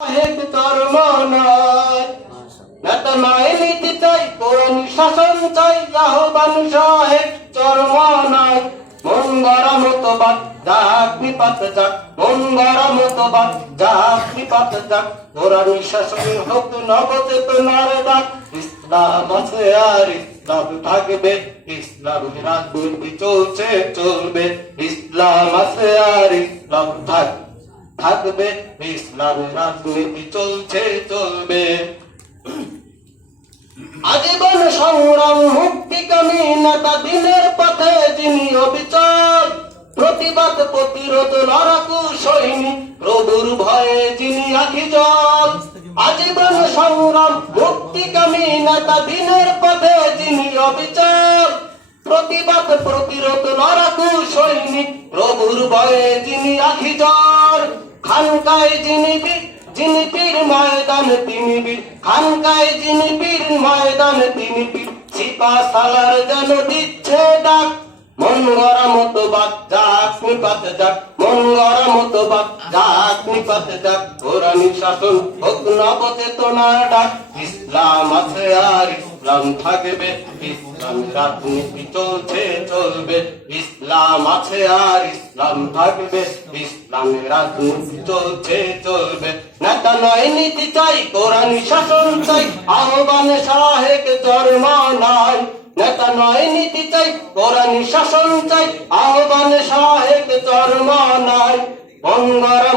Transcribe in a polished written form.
হেতু ধর্ম নয়, নেতা নয় নীতি চাই, কোরআনী শাসন চাই, আহ্বান সাহেব ধর্ম নয়। মন গড়া মতবাদ যাক নিপাত যাক, মন গড়া মতবাদ যাক নিপাত যাক, কোরআনী শাসন হোক নবচেতনার ডাক। ইসলাম আছে আর ইসলাম থাকবে, ইসলাম রাজনীতি চলছে চলবে। ইসলাম আছে আর ইসলাম থাকবে, ইসলামের রাজনীতি চলছে চলবে। আজীবন সংগ্রাম মুক্তিকামী নেতা, দিনের পথে যিনি অবিচল, প্রতিবাদ প্রতিরোধ লড়াকু সৈনিক, প্রভুর ভয়ে যিনি আখি জল। আজীবন সংগ্রাম মুক্তিকামী নেতা, দিনের পথে যিনি অবিচল, প্রতিবাদ প্রতিরোধ লড়াকু সৈনিক, প্রভুর ভয়ে যিনি আখি জল। খানকায় যিনি পীর ময়দান তিনি বীর, খানকায় যিনি পীর ময়দান তিনি বীর, সিপা সালার যেন দিচ্ছে ডাক। মন গড়া মতবাদ যাক নিপাত যাক, মন গড়া মতবাদ যাক নিপাত যাক, কোরআনী শাসন হোক নবচেতনার ডাক। ইসলাম আছে আর ইসলাম থাকবে, ইসলাম রাজনীতি চলছে চলবে। ইসলাম আছে আর ইসলাম থাকবে, ইসলামের রাজনীতি চলছে চলবে। নেতা নয় নীতি চাই, কোরআনী শাসন চাই, আহ্বান সাহেব ধর্ম নয়। নেতা নয় নীতি চাই, কোরআনী শাসন চাই, আহ্বান সাহেব ধর্ম নয়।